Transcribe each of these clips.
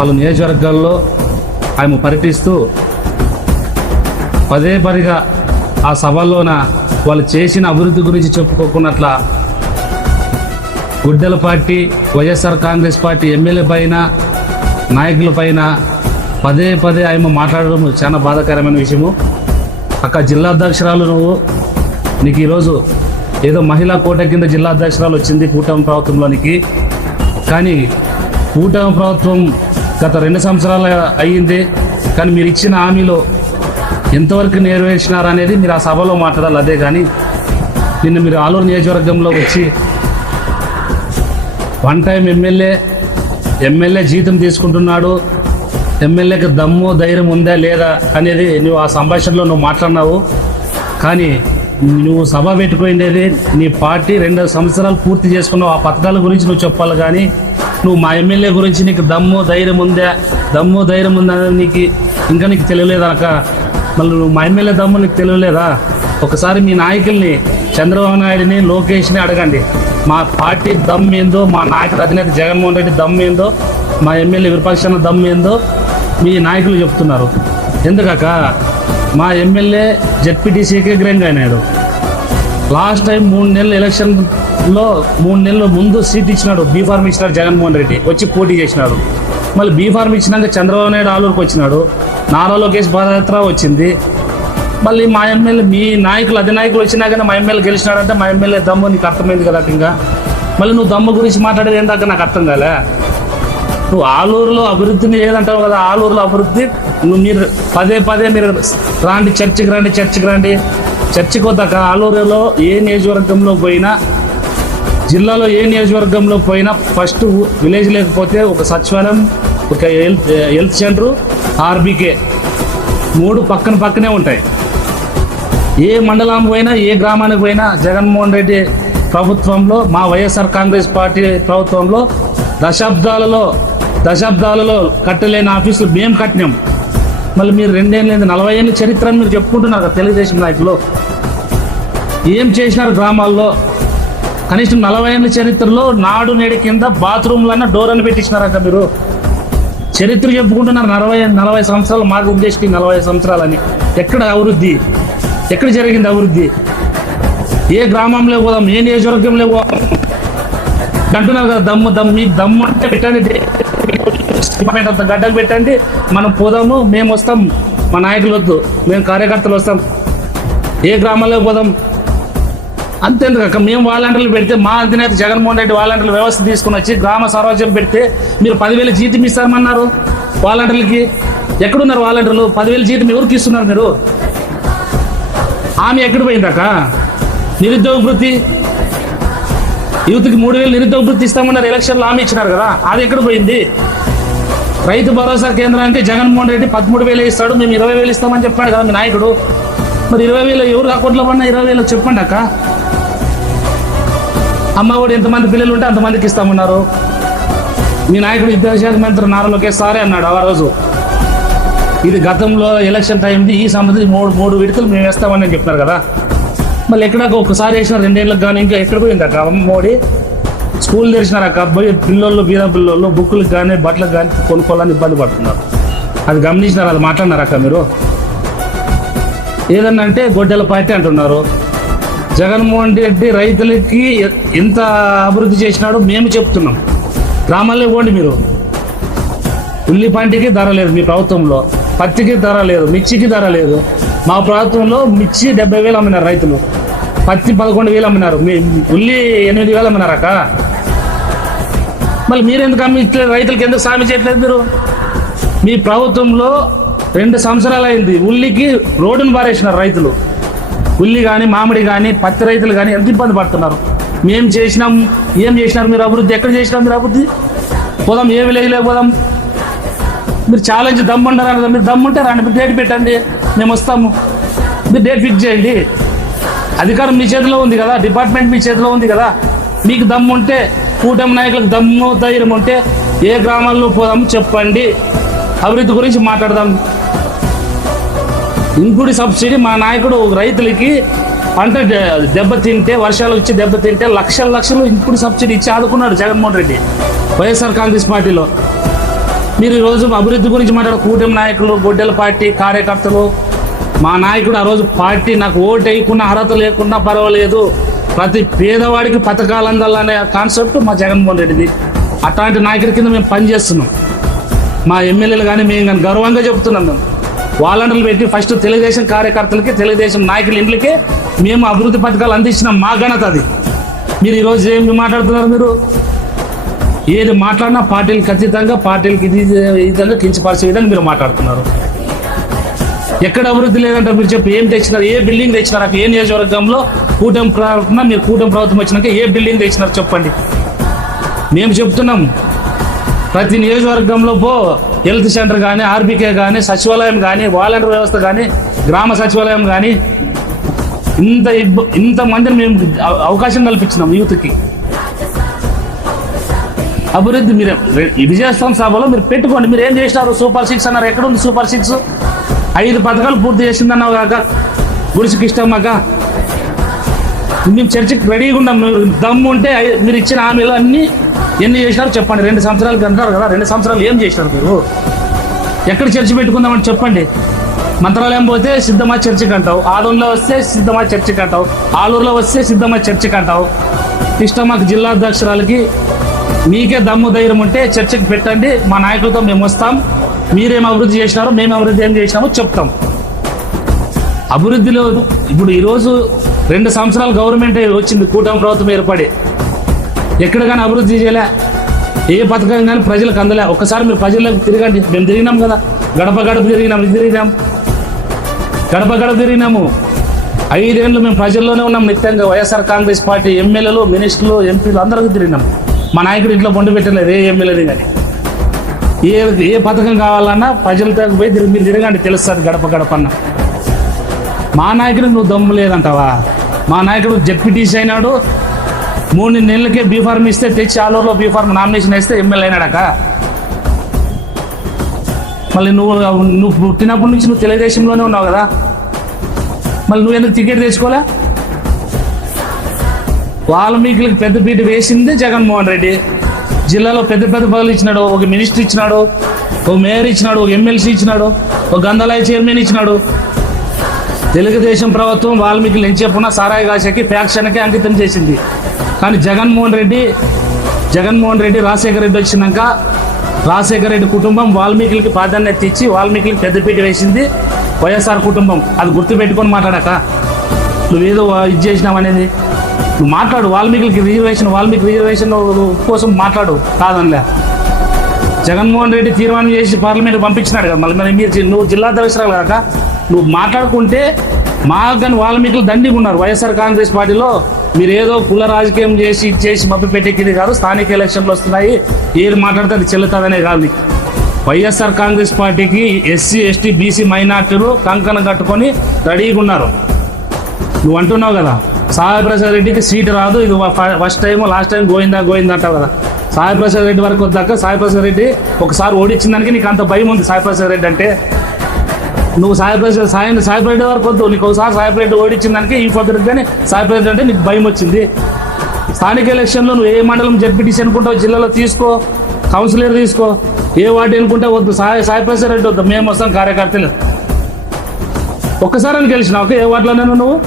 పలు నియోజకవర్గాల్లో ఆయన పర్యటిస్తూ పదే పదిగా ఆ సభల్లోన వాళ్ళు చేసిన అభివృద్ధి గురించి చెప్పుకోకున్నట్ల గుడ్డెల party, YSR Congress party MLA పైన, నాయకుల పైన పదే పదే ఆయన మాట్లాడడం చాలా బాధాకరమైన విషయము. అక్క జిల్లా అధ్యక్షురాలు నువ్వు, నీకు ఈరోజు ఏదో మహిళా కోట కింద జిల్లా అధ్యక్షురాలు వచ్చింది కూటమి ప్రభుత్వంలోనికి. కానీ కూటమి ప్రభుత్వం గత 2 సంవత్సరాలు అయ్యింది, కానీ మీరు ఇచ్చిన హామీలో ఎంతవరకు నెరవేర్చినారనేది మీరు ఆ సభలో మాట్లాడాలి. అదే కానీ నిన్న మీరు ఆలూరు నియోజకవర్గంలో వచ్చి వన్ టైం ఎమ్మెల్యే జీతం తీసుకుంటున్నాడు, ఎమ్మెల్యేకి దమ్ము ధైర్యం ఉందా లేదా అనేది నువ్వు ఆ సంభాషణలో నువ్వు మాట్లాడినావు. కానీ నువ్వు సభ పెట్టుకునేది నీ పార్టీ 2 సంవత్సరాలు పూర్తి చేసుకున్నావు, ఆ పథకాల గురించి నువ్వు చెప్పాలి. కానీ నువ్వు మా ఎమ్మెల్యే గురించి నీకు దమ్ము ధైర్యం ఉందా నీకు ఇంకా నీకు తెలియలేదనక, మళ్ళీ నువ్వు మా ఎమ్మెల్యే దమ్ము నీకు తెలియలేదా? ఒకసారి మీ నాయకుల్ని చంద్రబాబు నాయుడిని, లోకేష్ని అడగండి. మా పార్టీ దమ్ ఏందో, మా నాయకుడు అధినేత జగన్మోహన్ రెడ్డి దమ్ ఏందో, మా ఎమ్మెల్యే విపక్షాల దమ్ ఏందో మీ నాయకులు చెప్తున్నారు. ఎందుకక మా ఎమ్మెల్యే జెడ్పీటీసీకి గ్రేంగ్ అయినాడు. లాస్ట్ టైం 3 నెలల ఎలక్షన్లో 3 నెలల ముందు సీట్ ఇచ్చినాడు, బీఫార్మ్ ఇచ్చినాడు జగన్మోహన్ రెడ్డి, వచ్చి పోటీ చేసినాడు. మళ్ళీ బీఫార్మ్ ఇచ్చినాక చంద్రబాబు నాయుడు ఆలూరుకు వచ్చినాడు, నారా లోకేష్ పాదయాత్ర వచ్చింది. మళ్ళీ మా ఎమ్మెల్యే మీ నాయకులు అధినాయకులు వచ్చినా కానీ మా ఎమ్మెల్యే గెలిచినాడంటే మా ఎమ్మెల్యే దమ్ము నీకు అర్థమైంది కదా. ఇంకా మళ్ళీ నువ్వు దమ్ము గురించి మాట్లాడేది ఏందాక నాకు అర్థం కాలే. నువ్వు ఆలూరులో అభివృద్ధిని ఏదంటావు కదా, ఆలూరులో అభివృద్ధి మీరు పదే మీరు చర్చికి రండి. చర్చికి వద్దాక ఆలూరులో ఏ నియోజకవర్గంలో పోయినా, జిల్లాలో ఏ నియోజకవర్గంలో పోయినా ఫస్ట్ విలేజ్ లేకపోతే ఒక సచివాలయం, ఒక హెల్త్ సెంటరు, ఆర్బీకే 3 పక్కనే ఉంటాయి. ఏ మండలం పోయినా, ఏ గ్రామానికి పోయినా జగన్మోహన్ రెడ్డి ప్రభుత్వంలో, మా వైఎస్ఆర్ కాంగ్రెస్ పార్టీ ప్రభుత్వంలో దశాబ్దాలలో కట్టలేని ఆఫీసులు మేము కట్టినాం. మళ్ళీ మీరు 2 ఏళ్ళ 40 ఏళ్ళ చరిత్రను మీరు చెప్పుకుంటున్నారు కదా తెలుగుదేశం నాయకులు. ఏం చేసినారు గ్రామాల్లో? కనీసం 40 ఏళ్ళ చరిత్రలో నాడు నేడు కింద బాత్రూమ్లన్నా డోర్ అని పెట్టించినారక మీరు. చరిత్ర చెప్పుకుంటున్నారు 40 సంవత్సరాలు, మాకు ఉద్దేశించి 40 సంవత్సరాలని. ఎక్కడ అభివృద్ధి? ఎక్కడ జరిగింది అభివృద్ధి? ఏ గ్రామంలో పోదాం, ఏ నియోజకవర్గంలో పోదాం అంటున్నారు కదా. మీకు దమ్ము అంటే పెట్టండి, అంత గడ్డకు పెట్టండి, మనం పోదాము, మేము వస్తాం, మా నాయకులు వద్దు, మేము కార్యకర్తలు వస్తాం, ఏ గ్రామాల్లో పోదాం. అంతేందుక మేము వాలంటీర్లు పెడితే, మా అధినేత జగన్మోహన్ రెడ్డి వాలంటీర్ల వ్యవస్థ తీసుకుని వచ్చి గ్రామ స్వరాజ్యం పెడితే మీరు 10,000 జీతం ఇస్తామన్నారు వాలంటీర్లకి. ఎక్కడున్నారు వాలంటీర్లు? 10,000 జీతం ఎవరికి ఇస్తున్నారు మీరు? ఆమె ఎక్కడ పోయిందాక? నిరుద్యోగ వృత్తి, యూత్కి 3,000 నిరుద్యోగ వృత్తి ఇస్తామన్నారు, ఎలక్షన్లో హామీ ఇచ్చినారు కదా, అది ఎక్కడ పోయింది? రైతు భరోసా కేంద్రానికి జగన్మోహన్ రెడ్డి 13,000 ఇస్తాడు, మేము 20,000 ఇస్తామని చెప్పాడు కదా మీ నాయకుడు. మరి 20,000 ఎవరు అకౌంట్లో పడినా 20,000 చెప్పండి అక్క. అమ్మ కూడా ఎంతమంది పిల్లలు ఉంటే అంతమందికి ఇస్తామన్నారు. మీ నాయకుడు విద్యాశాఖ మంత్రి నారా లోకేష్ సారే అన్నాడు ఆ రోజు. ఇది గతంలో ఎలక్షన్ టైంది, ఈ సంబంధించి 3 విడతలు మేము వేస్తామని చెప్తారు కదా. మళ్ళీ ఎక్కడాక ఒక్కసారి వేసిన 2 ఏళ్ళకి కానీ ఇంకా ఎక్కడ పోయింది అక్క మోడీ? స్కూల్ తెరిచినారు అక్క, పిల్లలు బీద పిల్లలు బుక్కులకు కానీ బట్టలకు కానీ కొనుక్కోవాలని ఇబ్బంది పడుతున్నారు. అది గమనించినారు, అది మాట్లాడినారు అక్క మీరు. ఏదన్నా అంటే గొడ్డెల పార్టీ అంటున్నారు. జగన్మోహన్ రెడ్డి రైతులకి ఎంత అభివృద్ధి చేసినాడో మేము చెప్తున్నాం. గ్రామాల్లో పోండి మీరు. ఉల్లి పంటకి ధర లేదు మీ ప్రభుత్వంలో, పత్తికి ధర లేదు, మిర్చికి ధర లేదు. మా ప్రభుత్వంలో మిర్చి 70,000 అమ్మినారు రైతులు, పత్తి 11,000 అమ్మినారు, మీ ఉల్లి 8,000 అమ్మినారక. మళ్ళీ మీరు ఎందుకు అమ్మిట్లేదు? రైతులకి ఎందుకు సాయం చేయట్లేదు మీరు? మీ ప్రభుత్వంలో 2 సంవత్సరాలు అయింది, ఉల్లికి రోడ్డును పారేసినారు రైతులు. ఉల్లి కానీ, మామిడి కానీ, పత్తి రైతులు కానీ ఎంత ఇబ్బంది పడుతున్నారు. మేము చేసినాం, ఏం చేసినారు మీరు అభివృద్ధి? ఎక్కడ చేసినారు మీరు అభివృద్ధి? పోదాం, ఏ విలేజ్లో పోదాం. మీరు ఛాలెంజ్ దమ్ముంటారు, మీరు దమ్ముంటే రండి, మీరు డేట్ పెట్టండి, మేము వస్తాము. మీరు డేట్ ఫిక్స్ చేయండి. అధికారం మీ చేతిలో ఉంది కదా, డిపార్ట్మెంట్ మీ చేతిలో ఉంది కదా. మీకు దమ్ము ఉంటే, కూటమి నాయకులకు దమ్ము ధైర్యం ఉంటే ఏ గ్రామాల్లో పోదాము చెప్పండి, అభివృద్ధి గురించి మాట్లాడదాం. ఇంకుడి సబ్సిడీ మా నాయకుడు రైతులకి పంట దెబ్బతింటే, వర్షాలు వచ్చి దెబ్బతింటే లక్షలు ఇంకుడి సబ్సిడీ ఇచ్చి ఆదుకున్నాడు జగన్మోహన్ రెడ్డి వైఎస్ఆర్ కాంగ్రెస్ పార్టీలో. మీరు ఈరోజు అభివృద్ధి గురించి మాట్లాడే కూటమి నాయకులు, గొడ్డెల పార్టీ కార్యకర్తలు, మా నాయకుడు ఆ రోజు పార్టీ నాకు ఓటు వేయకున్నా అర్హత లేకున్నా పర్వాలేదు, ప్రతి పేదవాడికి పథకాలు అందాలనే కాన్సెప్ట్ మా జగన్మోహన్ రెడ్డిది. అట్లాంటి నాయకుడి కింద మేము పనిచేస్తున్నాం. మా ఎమ్మెల్యేలు కానీ మేము కానీ గర్వంగా చెప్తున్నాం. మేము వాలంటీర్లు పెట్టి ఫస్ట్ తెలుగుదేశం కార్యకర్తలకి, తెలుగుదేశం నాయకుల ఇంట్లకి మేము అభివృద్ధి పథకాలు అందించినాం. మా ఘనత అది. మీరు ఈరోజు ఏమి మాట్లాడుతున్నారు? మీరు ఏది మాట్లాడినా పార్టీలకు ఖచ్చితంగా పార్టీలకి ఇది విధంగా కించపరిచే విధంగా మీరు మాట్లాడుతున్నారు. ఎక్కడ అభివృద్ధి లేదంటే మీరు చెప్పి ఏం తెచ్చినారు? ఏ బిల్డింగ్ తెచ్చినారు? ఏ నియోజకవర్గంలో కూటమి ప్రభుత్వం, మీరు కూటమి ప్రభుత్వం వచ్చినాక ఏ బిల్డింగ్ తెచ్చినారు చెప్పండి. మేము చెప్తున్నాం, ప్రతి నియోజకవర్గంలో హెల్త్ సెంటర్ కానీ, ఆర్బీకే కానీ, సచివాలయం కానీ, వాలంటీర్ వ్యవస్థ కానీ, గ్రామ సచివాలయం కానీ, ఇంతమందిని మేము అవకాశం కల్పించినాం యూత్కి. అభివృద్ధి మీరు ఇది చేస్తాం సభలో మీరు పెట్టుకోండి. మీరు ఏం చేసినారు? సూపర్ 6 అన్నారు. ఎక్కడుంది సూపర్ 6? 5 పథకాలు పూర్తి చేసిందన్నావు కాక, గుడిసికి ఇష్టమాక. మేము చర్చకి రెడీగా ఉన్నాం. మీరు దమ్ము ఉంటే మీరు ఇచ్చిన హామీలు అన్నీ ఎన్ని చేసినారు చెప్పండి. 2 సంవత్సరాలకి అంటారు కదా, 2 సంవత్సరాలు ఏం చేసినారు మీరు? ఎక్కడ చర్చ పెట్టుకుందామని చెప్పండి. మంత్రాలయం పోతే సిద్ధమా చర్చకి అంటావు, ఆదోన్లో వస్తే సిద్ధమా చర్చకి అంటావు, ఆలూరులో వస్తే సిద్ధమా చర్చకి అంటావు. ఇష్టమాకు జిల్లా అధ్యక్షురాలకి మీకే దమ్ము ధైర్యం ఉంటే చర్చకి పెట్టండి. మా నాయకులతో మేము వస్తాం. మీరేం అభివృద్ధి చేసినారో, మేము అభివృద్ధి ఏం చేసినామో చెప్తాం. అభివృద్ధిలో ఇప్పుడు ఈరోజు 2 సంవత్సరాలు గవర్నమెంట్ వచ్చింది, కూటమి ప్రభుత్వం ఏర్పడి ఎక్కడ కానీ అభివృద్ధి చేయలే. ఏ పథకం కానీ ప్రజలకు అందలే. ఒక్కసారి మీరు ప్రజలకు తిరగండి. మేము తిరిగినాం కదా, గడప గడప తిరిగినాం. గడప గడప తిరిగినాము. 5 ఏళ్ళు మేము ప్రజల్లోనే ఉన్నాం నిత్యంగా. వైఎస్ఆర్ కాంగ్రెస్ పార్టీ ఎమ్మెల్యేలు, మినిస్టర్లు, ఎంపీలు అందరికీ తిరిగినాం. మా నాయకుడు ఇంట్లో బొండు పెట్టలేదు ఏ ఎమ్మెల్యేది కానీ. ఏ పథకం కావాలన్నా ప్రజలతో పోయి మీరు తిరగండి, తెలుస్తుంది గడప గడపన్న. మా నాయకుడు నువ్వు దమ్ము లేదంటావా? మా నాయకుడు జెడ్పీటీసీ అయినాడు. 3 నెలలకే బీఫార్మ్ ఇస్తే తెచ్చి ఆలూరులో బీఫార్మ్ నామినేషన్ వేస్తే ఎమ్మెల్యే అయినాడాక. మళ్ళీ నువ్వు పుట్టినప్పటి నుంచి నువ్వు తెలుగుదేశంలోనే ఉన్నావు కదా, మళ్ళీ నువ్వు ఎందుకు టికెట్ తెచ్చుకోలే? వాల్మీకులకు పెద్దపీట వేసింది జగన్మోహన్ రెడ్డి. జిల్లాలో పెద్ద పెద్ద పదవులు ఇచ్చినాడు. ఒక మినిస్టర్ ఇచ్చినాడు, ఒక మేయర్ ఇచ్చినాడు, ఒక ఎమ్మెల్సీ ఇచ్చినాడు, ఒక గంధాలయ చైర్మన్ ఇచ్చినాడు. తెలుగుదేశం ప్రభుత్వం వాల్మీకులు ఎంచేపున్న సారాయి కాశకి, ఫ్యాక్షన్కి అంకితం చేసింది. కానీ జగన్మోహన్ రెడ్డి రాజశేఖర రెడ్డి వచ్చినాక రాజశేఖర రెడ్డి కుటుంబం వాల్మీకులకి ప్రాధాన్యత ఇచ్చి వాల్మీకులకి పెద్దపీట వేసింది వైఎస్ఆర్ కుటుంబం. అది గుర్తుపెట్టుకొని మాట్లాడాక నువ్వేదో ఇది చేసినావు అనేది నువ్వు మాట్లాడు. వాల్మీకి రిజర్వేషన్ కోసం మాట్లాడు, కాదనిలే. జగన్మోహన్ రెడ్డి తీర్మానం చేసి పార్లమెంట్ పంపించినాడు కదా, మళ్ళీ నువ్వు జిల్లా అధ్యక్షురాలు కాక నువ్వు మాట్లాడుకుంటే మాకు కానీ వాల్మీకులు దండిగా ఉన్నారు. వైఎస్ఆర్ కాంగ్రెస్ పార్టీలో మీరు ఏదో కుల రాజకీయం చేసి మప్పి పెట్టేది కాదు. స్థానిక ఎలక్షన్లు వస్తున్నాయి, ఏది మాట్లాడితే అది చెల్లుతుందనే కాదు. వైఎస్ఆర్ కాంగ్రెస్ పార్టీకి ఎస్సీ, ఎస్టీ, బీసీ మైనార్టీలు కంకణం కట్టుకొని రెడీగా ఉన్నారు. నువ్వు అంటున్నావు కదా సాయిప్రసాద్ రెడ్డికి సీటు రాదు, ఇది ఫస్ట్ టైం లాస్ట్ టైం గోయిందా అంటావు కదా. సాయిప్రసాద్ రెడ్డి వరకు వద్దాక సాయిప్రసాద్ రెడ్డి ఒకసారి ఓడించిందానికి నీకు అంత భయం ఉంది. సాయిప్రసాద్ రెడ్డి అంటే నువ్వు సాయిప్రసాద్ రెడ్డి వరకు వద్దు. నీకు ఒకసారి సాయిప్రసాద్ రెడ్డి ఓడించిందానికి ఈ పొద్దుకు కానీ సాయిప్రసాద్ రెడ్డి అంటే నీకు భయం వచ్చింది. స్థానిక ఎలక్షన్లో నువ్వు ఏ మండలం జడ్పీటీసీ అనుకుంటావు జిల్లాలో తీసుకో, కౌన్సిలర్ తీసుకో, ఏ వార్డు అనుకుంటే వద్దు. సాయిప్రసాద్ రెడ్డి వద్దు, మేము వస్తాం కార్యకర్తలు. ఒక్కసారి అని గెలిచినావు ఏ వార్డులోనైనా నువ్వు.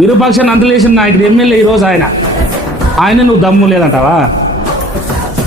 విరూపాక్షాన్ని అంతలేసిన నాయకుడు ఎమ్మెల్యే ఈరోజు ఆయన నువ్వు దమ్ము లేదంటావా?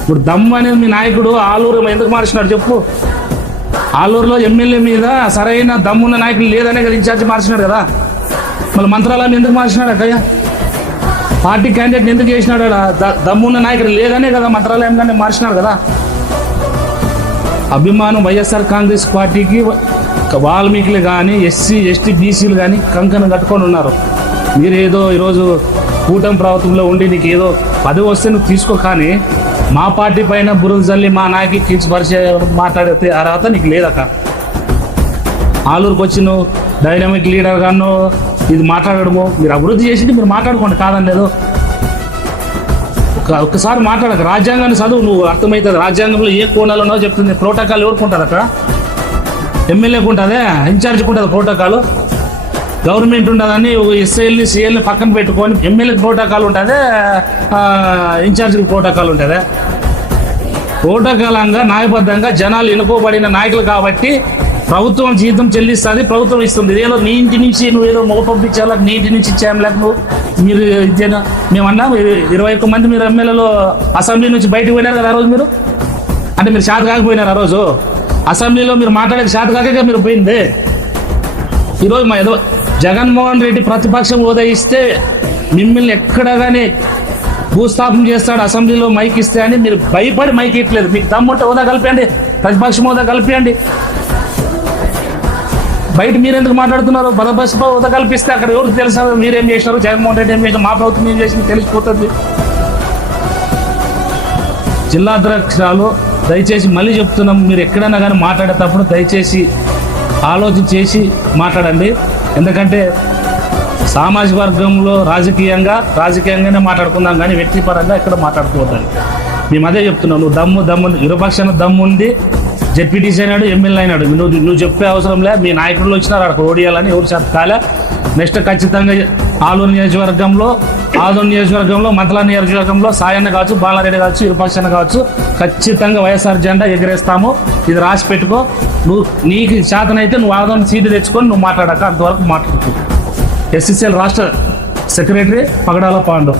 ఇప్పుడు దమ్ము అనేది మీ నాయకుడు ఆలూరు ఎందుకు మార్చినాడు చెప్పు. ఆలూరులో ఎమ్మెల్యే మీద సరైన దమ్మున్న నాయకులు లేదనే కదా ఇన్ఛార్జ్ మార్చినాడు కదా. మళ్ళీ మంత్రాలయం ఎందుకు మార్చినాడు అక్కయ్య? పార్టీ క్యాండిడేట్ ఎందుకు చేసినాడు? దమ్మున్న నాయకుడు లేదనే కదా మంత్రాలయం కానీ మార్చినాడు కదా. అభిమానం వైఎస్ఆర్ కాంగ్రెస్ పార్టీకి వాల్మీకులు కానీ, ఎస్సీ, ఎస్టీ, బీసీలు కానీ కంకణం కట్టుకొని ఉన్నారు. మీరు ఏదో ఈరోజు కూటమి ప్రభుత్వంలో ఉండి నీకు ఏదో పదవి వస్తే నువ్వు తీసుకో, కానీ మా పార్టీ పైన బురద జల్లి మా నాయకులు కించపరిచే మాట్లాడితే అర్హత నీకు లేదక్క. ఆలూరుకు వచ్చి నువ్వు డైనమిక్ లీడర్ గాను ఇది మాట్లాడడము, మీరు అభివృద్ధి చేసి మీరు మాట్లాడుకోండి, కాదని లేదు. ఒక్కసారి మాట్లాడక రాజ్యాంగాన్ని చదువు, నువ్వు అర్థమవుతుంది. రాజ్యాంగంలో ఏ కోణాలు ఉన్నావో చెప్తుంది. ప్రోటోకాల్ ఎవరికి ఉంటుంది అక్కడ? ఎమ్మెల్యేకి ఉంటుందే, ఇన్ఛార్జ్కి ఉంటుంది ప్రోటోకాల్. గవర్నమెంట్ ఉండదని ఎస్ఐల్ని, సిఎల్ని పక్కన పెట్టుకొని ఎమ్మెల్యేకి ప్రోటోకాల్ ఉంటుంది, ఇన్ఛార్జ్కి ప్రోటోకాల్ ఉంటుంది. ప్రోటోకాలంగా న్యాయబద్ధంగా జనాలు ఎన్నుకోబడిన నాయకులు కాబట్టి ప్రభుత్వం జీతం చెల్లిస్తుంది, ప్రభుత్వం ఇస్తుంది. ఏదో నీ ఇంటి నుంచి నువ్వు ఏదో మొగ పంపించాలా, నీ ఇంటి నుంచి ఇచ్చాము లేక నువ్వు మీరు ఇచ్చేనా మేమన్నా 21 మంది మీరు ఎమ్మెల్యేలు అసెంబ్లీ నుంచి బయటకు పోయినారు కదా ఆ రోజు. మీరు అంటే మీరు శాత కాకపోయినారు ఆ రోజు అసెంబ్లీలో మీరు మాట్లాడేది శాత కాక మీరు పోయింది. ఈరోజు మా ఏదో జగన్మోహన్ రెడ్డి ప్రతిపక్షం హోదా ఇస్తే మిమ్మల్ని ఎక్కడ కానీ భూస్థాపన చేస్తాడు అసెంబ్లీలో మైక్ ఇస్తే అని మీరు భయపడి మైక్ ఇట్లేదు. మీకు దమ్ముంటే హోదా కలిపేయండి, ప్రతిపక్షం హోదా కలిపేయండి. బయట మీరు ఎందుకు మాట్లాడుతున్నారు? ప్రతిపక్ష హోదా కల్పిస్తే అక్కడ ఎవరికి తెలుసా మీరేం చేసినారు, జగన్మోహన్ రెడ్డి ఏం చేసినారు, మా ప్రభుత్వం ఏం చేసింది తెలిసిపోతుంది. జిల్లా అధ్యక్షురాలు దయచేసి మళ్ళీ చెప్తున్నాం, మీరు ఎక్కడైనా కానీ మాట్లాడేటప్పుడు దయచేసి ఆలోచన చేసి మాట్లాడండి. ఎందుకంటే సామాజిక వర్గంలో రాజకీయంగానే మాట్లాడుకుందాం కానీ వ్యక్తిపరంగా ఇక్కడ మాట్లాడుకోవద్దని మేము అదే చెప్తున్నాం. నువ్వు దమ్ము ఇరుపక్షాన దమ్ము ఉంది, జెడ్పీటీసీ అయినాడు, ఎమ్మెల్యే అయినాడు. నువ్వు చెప్పే అవసరం లే. మీ నాయకులు వచ్చినారు అక్కడ ఓడియాలని ఎవరు చెప్పాలే. నెక్స్ట్ ఖచ్చితంగా ఆలూరు నియోజకవర్గంలో మంతలా నియోజకవర్గంలో సాయన్న కావచ్చు, బాలారెడ్డి కావచ్చు, ఇరుపక్షాన కావచ్చు, ఖచ్చితంగా వైఎస్ఆర్ జెండా ఎగిరేస్తాము. ఇది రాసి పెట్టుకో. నీకు చేతనైతే నువ్వు ఆదరణ సీటు తెచ్చుకొని నువ్వు మాట్లాడాక అంతవరకు మాట్లాడుతూ. ఎస్సీసీఎల్ రాష్ట్ర సెక్రటరీ పగడాల పాండు.